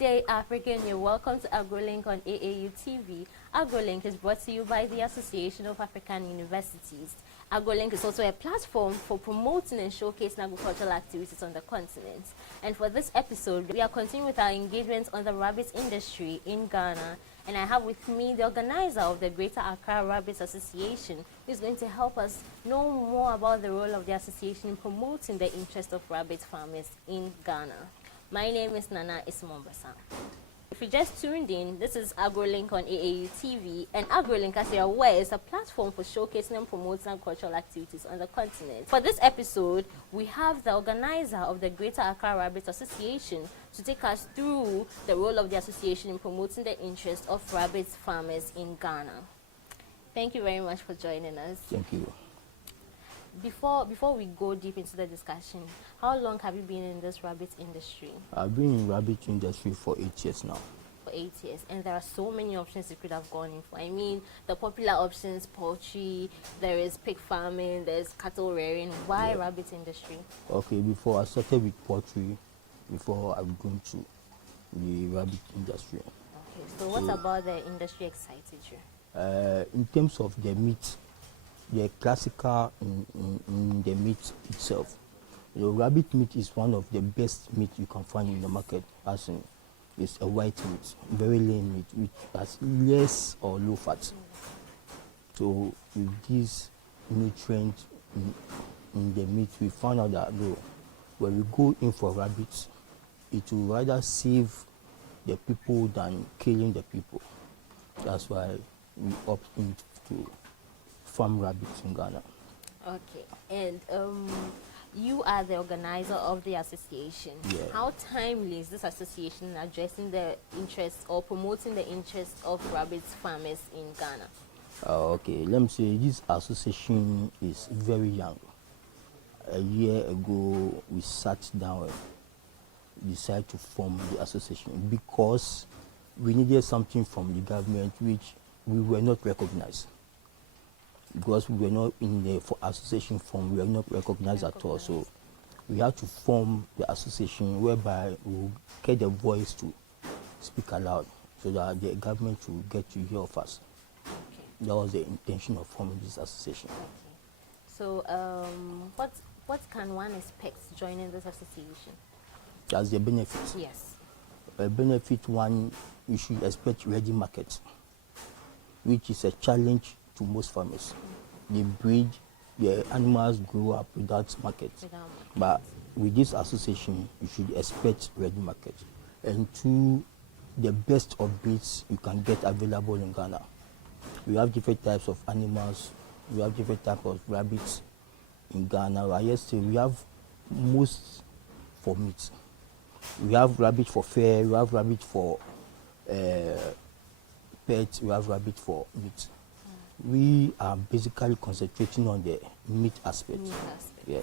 day, African. You're welcome to AGROLINK on AAU TV. AGROLINK is brought to you by the Association of African Universities. AGROLINK is also a platform for promoting and showcasing agricultural activities on the continent. And for this episode, we are continuing with our engagement on the rabbit industry in Ghana. And I have with me the organizer of the Greater Accra Rabbit Association, who is going to help us know more about the role of the association in promoting the interest of rabbit farmers in Ghana. My name is Nana Ismombasa. If you just tuned in, this is AGROLINK on AAU TV, and AGROLINK, as you're aware, is a platform for showcasing and promoting cultural activities on the continent. For this episode, we have the organizer of the Greater Accra Rabbit Association to take us through the role of the association in promoting the interest of rabbit farmers in Ghana. Thank you very much for joining us. Thank you. Before we go deep into the discussion, how long have you been in this rabbit industry? I've been in rabbit industry for 8 years now. For 8 years, and there are so many options you could have gone in for. I mean, the popular options: poultry, there is pig farming, there's cattle rearing. Why rabbit industry? Okay, before I started with poultry, before I've gone to the rabbit industry. Okay, so what about the industry excited you? In terms of the meat, the classical in the meat itself. The rabbit meat is one of the best meat you can find in the market, as in it's a white meat, very lean meat, which has less or low fat. So with this nutrient in the meat, we found out that when we go in for rabbits, it will rather save the people than killing the people. That's why we opt into farm rabbits in Ghana. Okay, and you are the organizer of the association. Yeah. How timely is this association in addressing the interest or promoting the interest of rabbit farmers in Ghana? Okay, let me say this association is very young. A year ago, we sat down and decided to form the association because we needed something from the government which we were not recognized. Because we were not in the association form, we were not recognized at all. So we had to form the association whereby we will get the voice to speak aloud so that the government will get to hear of us. Okay. That was the intention of forming this association. Okay. So what can one expect joining this association? That's the benefit. Yes. Benefit one, we should expect ready market, which is a challenge to most farmers. They breed, the animals grow up without market. But with this association, you should expect ready market. And two, the best of breeds you can get available in Ghana. We have different types of animals. We have different types of rabbits in Ghana. Like yesterday, we have most for meat. We have rabbit for fur. We have rabbit for pets. We have rabbit for meat. We are basically concentrating on the meat aspect. Yeah.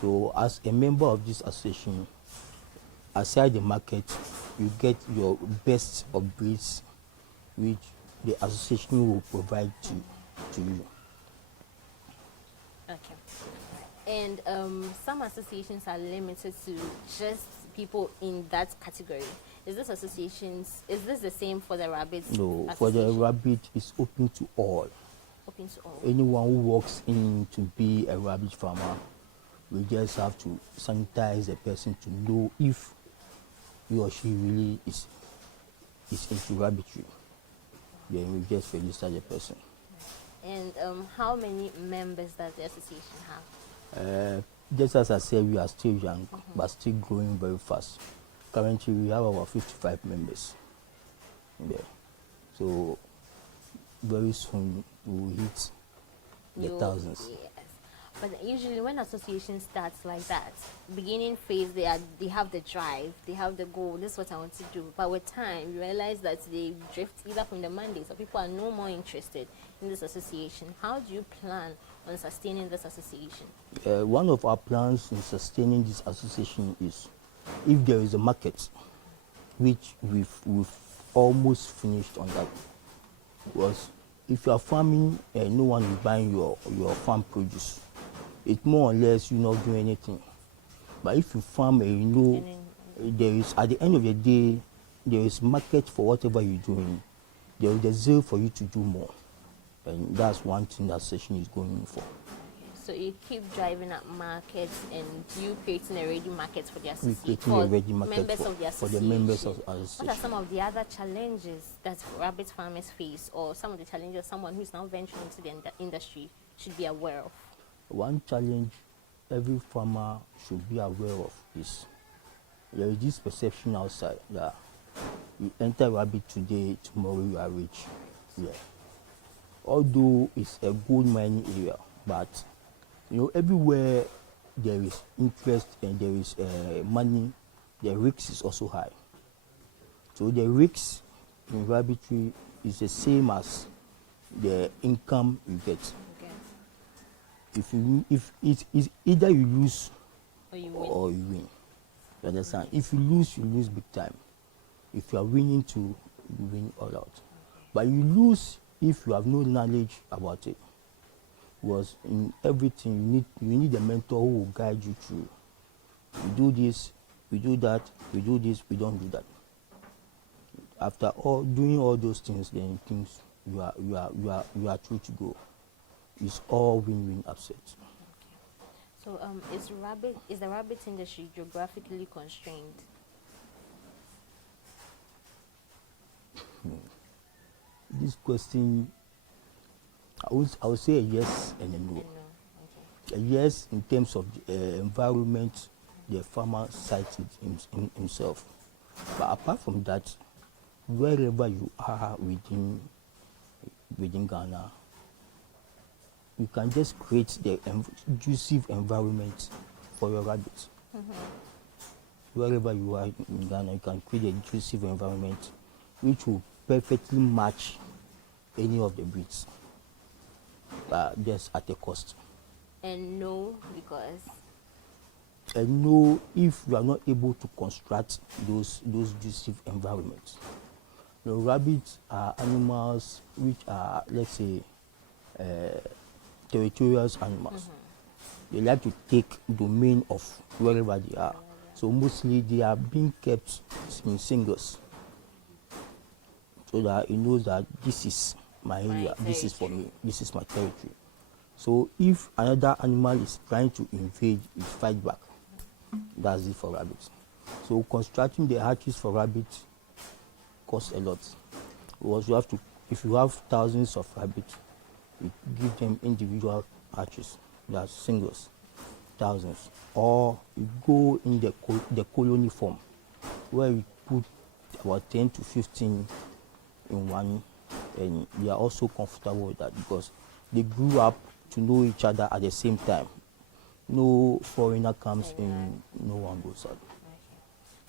So as a member of this association, aside the market, you get your best of breeds, which the association will provide to you. Okay. And some associations are limited to just people in that category. Is this the same for the rabbits? No, for the rabbit, it's open to all. Open to all. Anyone who walks in to be a rabbit farmer, we just have to sanitize the person to know if he or she really is into rabbitry. Then we just register the person. And how many members does the association have? Just as I said, we are still young, but still growing very fast. Currently, we have about 55 members there. So very soon we will hit the thousands. Yes. But usually when association starts like that, beginning phase, they have the drive, they have the goal, this is what I want to do. But with time, you realize that they drift either from the mandate, or people are no more interested in this association. How do you plan on sustaining this association? One of our plans in sustaining this association is if there is a market, which we've almost finished on that. Because if you are farming and no one is buying your farm produce, it's more or less you're not doing anything. But if you farm and you know there is, at the end of the day, there is market for whatever you're doing. There is a zeal for you to do more, and that's one thing that session is going for. So you keep driving up markets, and you creating a ready market for the We're association, creating a ready market members of the for the association. members of the What are association. some of the other challenges that rabbit farmers face, or some of the challenges someone who's now venturing into the industry should be aware of? One challenge every farmer should be aware of is there is this perception outside that you enter rabbit today, tomorrow you are rich. Yeah. Although it's a gold mining area, but everywhere there is interest and there is money, the risk is also high. So the risk in rabbitry is the same as the income you get. Okay. If it is either you lose Or you win. or you win. You understand? If you lose big time. If you are winning you win all out. But you lose if you have no knowledge about it. Because in everything you need a mentor who will guide you through. We do this, we do that, we do this, we don't do that. After doing all those things, then things you are true to go. It's all win-win upsets. So is the rabbit industry geographically constrained? This question, I would say a yes and a no. No. Okay. A yes in terms of the environment the farmer cited himself. But apart from that, wherever you are within Ghana, you can just create the conducive environment for your rabbits. Wherever you are in Ghana, you can create a conducive environment which will perfectly match any of the breeds, just at a cost. And no, because And no, if you are not able to construct those conducive environments. Rabbits are animals which are, let's say, territorial animals. They like to take domain of wherever they are. So mostly they are being kept in singles, so that he knows that this is my area, this is for me, this is my territory. So if another animal is trying to invade, it fight back. That's it for rabbits. So constructing the hatches for rabbits costs a lot, because you have to, if you have thousands of rabbits, you give them individual hatches, that's singles, thousands, or you go in the colony form, where you put about 10 to 15 in one, and they are also comfortable with that because they grew up to know each other at the same time. No foreigner comes in, no one goes out.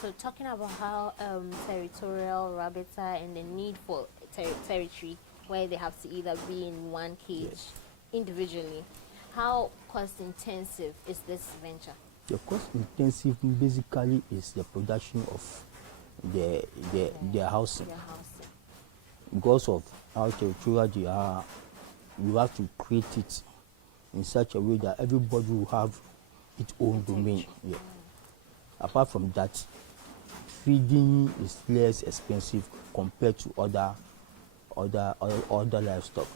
So talking about how territorial rabbits are and the need for territory where they have to either be in one cage individually, how cost intensive is this venture? The cost intensive basically is the production of their housing. Because of how territorial they are, you have to create it in such a way that everybody will have its own domain. Yeah. Apart from that, feeding is less expensive compared to other livestock.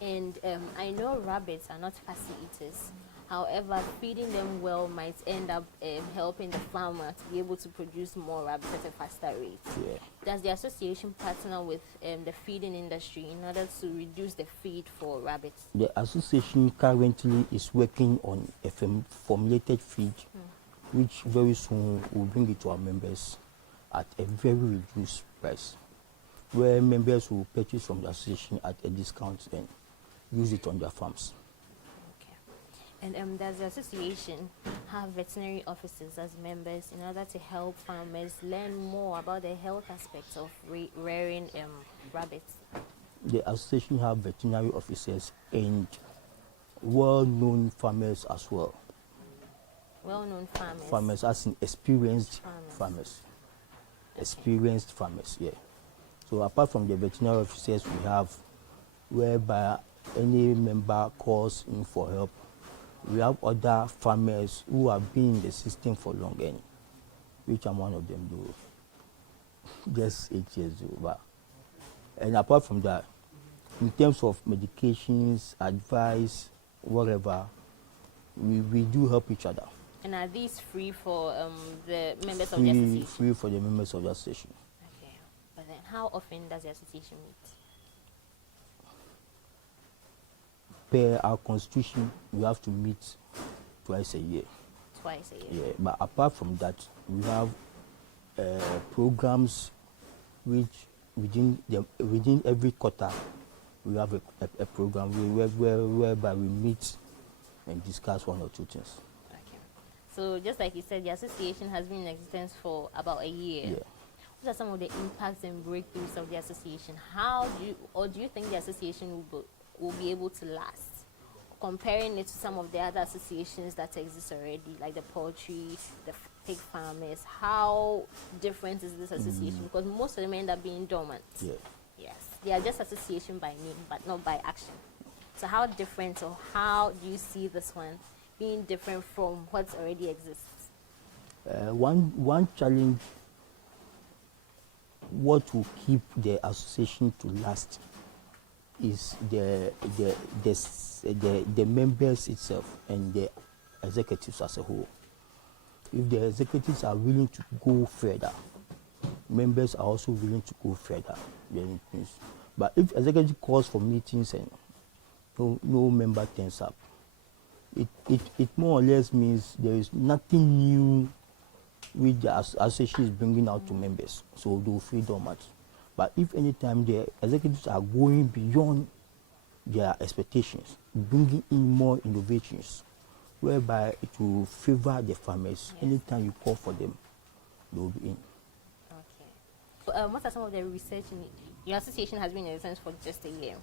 And I know rabbits are not fussy eaters. However, feeding them well might end up helping the farmer to be able to produce more rabbits at a faster rate. Yeah. Does the association partner with the feeding industry in order to reduce the feed for rabbits? The association currently is working on a formulated feed, which very soon will bring it to our members at a very reduced price, where members will purchase from the association at a discount and use it on their farms. And does the association have veterinary officers as members in order to help farmers learn more about the health aspects of rearing rabbits? The association have veterinary officers and well-known farmers as well. Well-known farmers? Farmers, as in experienced farmers. Experienced farmers, yeah. So apart from the veterinary officers we have, whereby any member calls in for help, we have other farmers who have been in the system for long, and which I'm one of them. just 8 years old. And apart from that, in terms of medications, advice, whatever, we do help each other. And are these free for the members of the association? Free for the members of the association. Okay. But then how often does the association meet? Per our constitution, we have to meet twice a year. Twice a year? Yeah, but apart from that, we have programs which within every quarter, we have a program whereby we meet and discuss one or two things. Okay. So just like you said, the association has been in existence for about a year. Yeah. What are some of the impacts and breakthroughs of the association? Do you think the association will be able to last? Comparing it to some of the other associations that exist already, like the poultry, the pig farmers, how different is this association? Because most of them end up being dormant. Yeah. Yes, they are just association by name, but not by action. So how different, or how do you see this one being different from what already exists? One challenge, what will keep the association to last, is the members itself and the executives as a whole. If the executives are willing to go further, members are also willing to go further. But if executive calls for meetings and no member turns up, it more or less means there is nothing new which the association is bringing out to members, so they will feel dormant. But if anytime the executives are going beyond their expectations, bringing in more innovations, whereby it will favor the farmers, yes. Anytime you call for them, they will be in. Okay. So, what are some of the research your association has been in existence for just a year?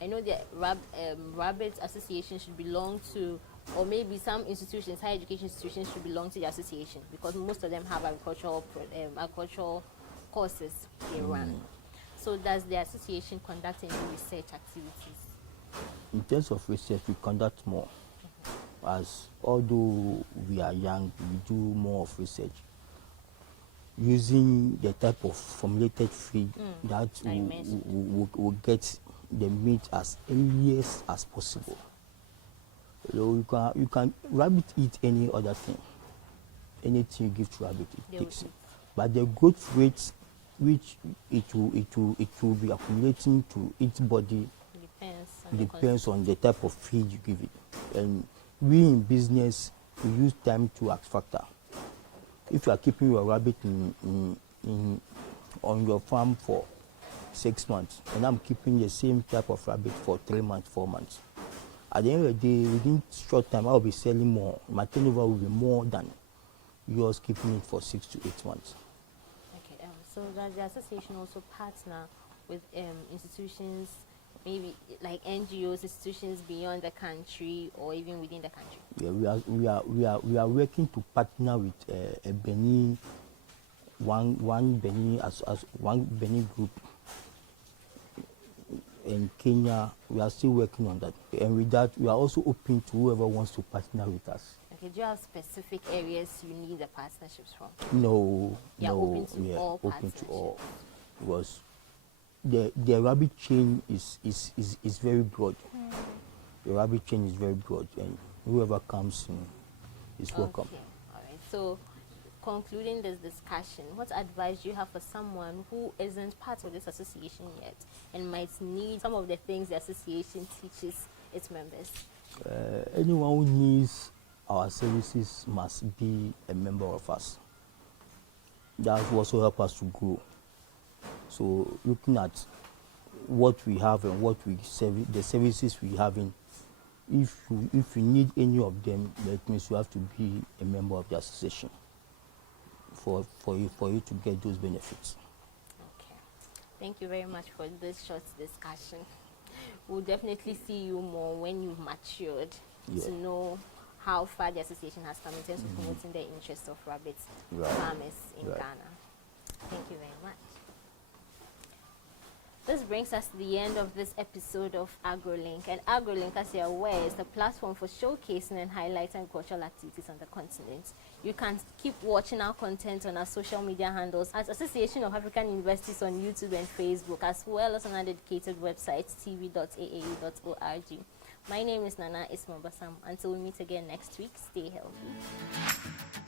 I know that rabbit association should belong to, or maybe some institutions, higher education institutions should belong to the association, because most of them have agricultural courses they run. So does the association conduct any research activities? In terms of research, we conduct more. As although we are young, we do more of research using the type of formulated feed that will get the meat as early as possible. You can rabbit eat any other thing. Anything you give to rabbit, it takes it. But the growth rates which it will be accumulating to its body depends on the type of feed you give it. And we in business, we use time to X factor. If you are keeping your rabbit on your farm for 6 months, and I'm keeping the same type of rabbit for 3 months, 4 months, at the end of the day, within short time, I'll be selling more. My turnover will be more than yours keeping it for 6 to 8 months. Okay, so does the association also partner with institutions, maybe like NGOs, institutions beyond the country or even within the country? Yeah, we are working to partner with a Benin, one Benin as one Benin group in Kenya. We are still working on that, and with that, we are also open to whoever wants to partner with us. Okay, do you have specific areas you need the partnerships from? No, open to all open to all, because the rabbit chain is very broad. The rabbit chain is very broad, and whoever comes in is welcome. Okay, all right. So, concluding this discussion, what advice do you have for someone who isn't part of this association yet and might need some of the things the association teaches its members? Anyone who needs our services must be a member of us. That will also help us to grow. So looking at what we have and what the services we have in, if you need any of them, that means you have to be a member of the association for you to get those benefits. Okay. Thank you very much for this short discussion. We'll definitely see you more when you've matured to know how far the association has come in terms of promoting the interests of rabbit farmers in Ghana. Thank you very much. This brings us to the end of this episode of AgroLink. And AgroLink, as you're aware, is the platform for showcasing and highlighting agricultural activities on the continent. You can keep watching our content on our social media handles at Association of African Universities on YouTube and Facebook, as well as on our dedicated website, tv.aau.org. My name is Nana Ismail Basam. Until we meet again next week, stay healthy.